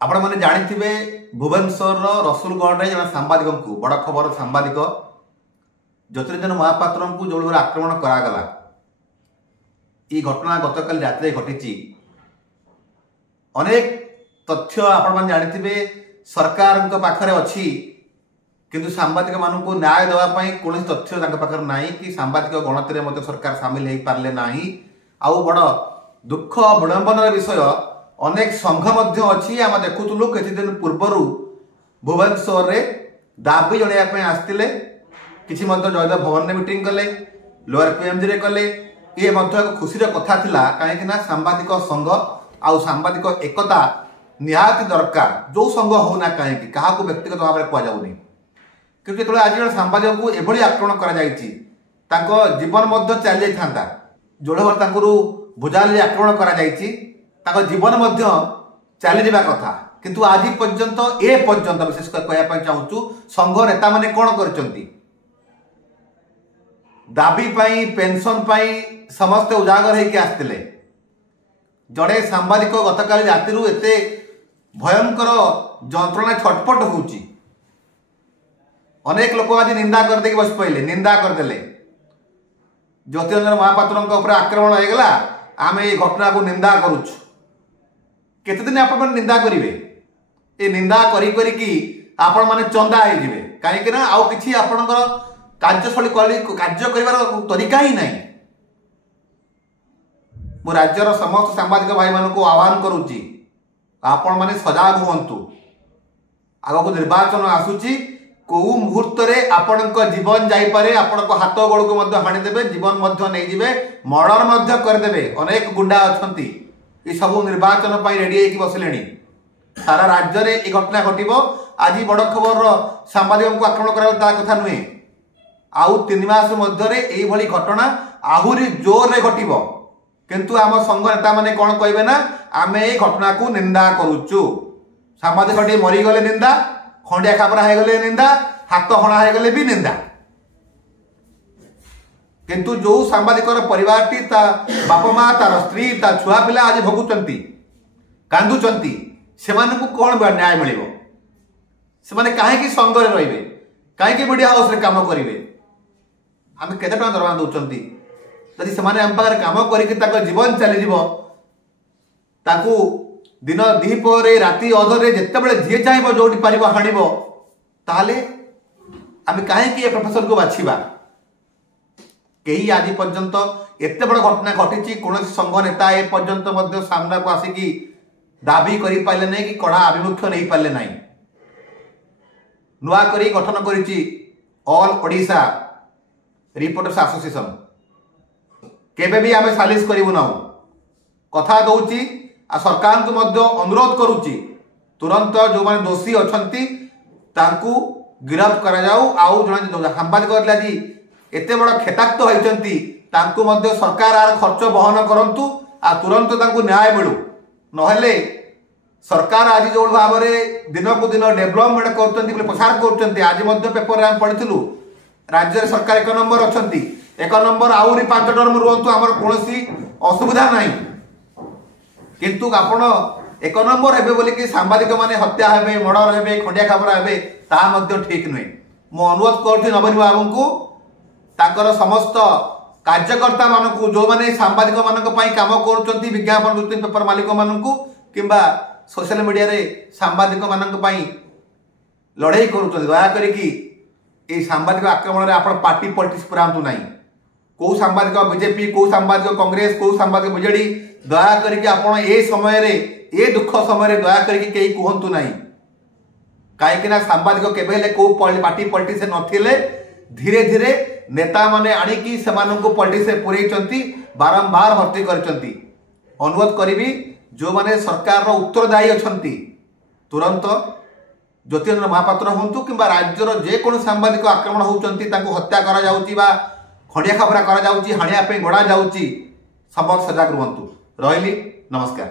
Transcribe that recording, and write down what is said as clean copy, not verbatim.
आपण मैंने जानी भुवनेश्वर रसुलगढ़ जन सांबादिक को बड़ खबर सांबादिक ज्योतिरंजन महापात्र को जो भाव आक्रमण करागला ये घटना गतकाल रात घटी अनेक तथ्य आपण मैंने जानी सरकार पाखरे अच्छी किंतु सांबादिक मान को न्याय देवाई कौन तथ्य पाखे ना कि सांबादिक गणति में सरकार सामिल हो पारे ना आउ बड़ दुख विडंबनार विषय अनेक संघ अच्छी आम देखुलु किछि दिन पूर्वर भुवनेश्वर रे दाबी जणाइवाई आसते किसी जयदेव भवन में मीटिंग कले लोअर पीएमजी रे कले ये एक खुशी कथा थिला कहीं सांबादिक संघ आउ सांबादिक एकता निहाती दरकार जो संघ होना कहीं क्या व्यक्तिगत भाव में कहुनी कि जो आज जन सांबादिक को एभली आक्रमण कर जीवन चली जाता जो भाव भुजाली आक्रमण कर जीवन चली जावा कथा किंतु आज पर्यंत ए पर्यंत विशेष कहवाई चाहूँ संघ नेता मैंने कौन कर दाबी पाई पेंशन पाई समस्ते उजागर होकर आसते जड़े सांबादिक गतकाली राति एते भयंकर जंत्रणा छटपट होची अनेक लोक आज निंदा करदे बस पड़े निंदा करदे ज्योतिरंजन महापात्र आक्रमण होगला आम ये घटना को निंदा करुचु केते दिन आपण निंदा करेंगे ये निंदा करी आपण माने चंदा हो कहीं आउ कि आपणकर कार्यशैली कार्य कर तरीका ही नहीं मो राज्यर समस्त सांबादिक भाई मान को आह्वान करुच्ची आपण माने सजाग हुंतु आग को निर्वाचन आसूची कौ मुहूर्त आपण जीवन जापे आपण हाथ गोड़ को हाणीदे जीवन नहीं मर्डर करदे अनेक गुंडा अच्छा ये सब निर्वाचन पर रेडी होगी बसिले सारा राज्य में ये घटना घटव आज बड़ खबर सांबादिक को आक्रमण करा कथा नुहे आउ 3 मास मध्य घटना आहुरी जोर रे घटव किंतु आम संघ नेता मैंने कौन कहे ना आम ये घटना को निंदा करुचु सांबादिक टे मरीगले निंदा खंडिया खाबरा होगले निंदा हाथ हणा होगले भी निंदा किंतु जो सांबादिक परिवार टी बाप माँ तार स्त्री ता छुआ पिला आज भोगुंट कांदुंट से कौन न्याय मिल से कहीं संघ रे रे कहीं मीडिया हाउस रे काम करेंगे आम केते टका दरमा दौरान जदि से आम पाखे कम कर जीवन चली दिन दीपरे राति अधरे जिते जी चाहे जो पार हाणव ताले आम कहीं प्रोफेशन को बाछा कहीं आज पर्यंत एत बड़ घटना घटी कौन संघ नेता ए पर्यंत सामना को आसिकी दाबी कर पारे ना कि कड़ा आभिमुख्य नहीं पारे ना नुआ करी गठन करिछि ऑल ओडिशा रिपोर्टर्स एसोसिएशन केबे भी आमे सालिस करिवु ना कथा दउची आ सरकार को मध्य अनुरोध करुच्ची तुरंत जो माने दोषी अछंती तांकू गिरफ्त करा जाऊ आउ जने सांबादिक आज एते बड़ खेताक्त होइचंती तांकू मध्य सरकार आर खर्च बहन करंतु आ तुरंत तांकू न्याय मिलू नहेले सरकार आज जो भाव में दिन को दिन डेभलपमेंट कर प्रसार कर आज पेपर आम पढ़ी राज्य सरकार 1 नंबर अच्छा 1 नंबर आहरी 5 टर्म रुहतु आम कौन असुविधा ना किंतु आपण 1 नंबर हे बोलिकी सांबादिक माने हत्या हे मर्डर हे खंडिया खाबरा हे ता ठीक नुहे मु अनुरोध कर नवीन बाबू को ताकर समस्त कार्यकर्ता मानक जो मैंने सांबादिक मान काम कर विज्ञापन पेपर मालिक मानक किंबा सोशल मीडिया रे सांबादिक मानक लड़ाई करुँच दयाकोरी ये सांबादिक आक्रमण में आप पार्टी पॉलिटिक्स पुरातु ना कौ सांबादिक बीजेपी कौ सांबादिक कांग्रेस कौ सांबादिक बीजेडी दयाकोरी आपण ए समय रे ए दुख समय दया करके कहीं कहतु ना कहीं सांबादिक केवे कौ पार्टी पॉलिटिक्स नथिले धीरे धीरे नेता माने आनिकी सेमानंको पॉलिटिक्स पुरई बारंबार भर्ती करचंती अनुरोध करी जो माने सरकार रो उत्तरदायी अछंती तुरंत ज्योतिरंजन महापात्र हूँ कि राज्यर जेकोन सांबादिक आक्रमण होती हत्या करा जाउची बा खंडिया खाबरा करा जाउची हाणिया पे गोड़ा जाउची समस्त सजग रुहंतु रहिली नमस्कार।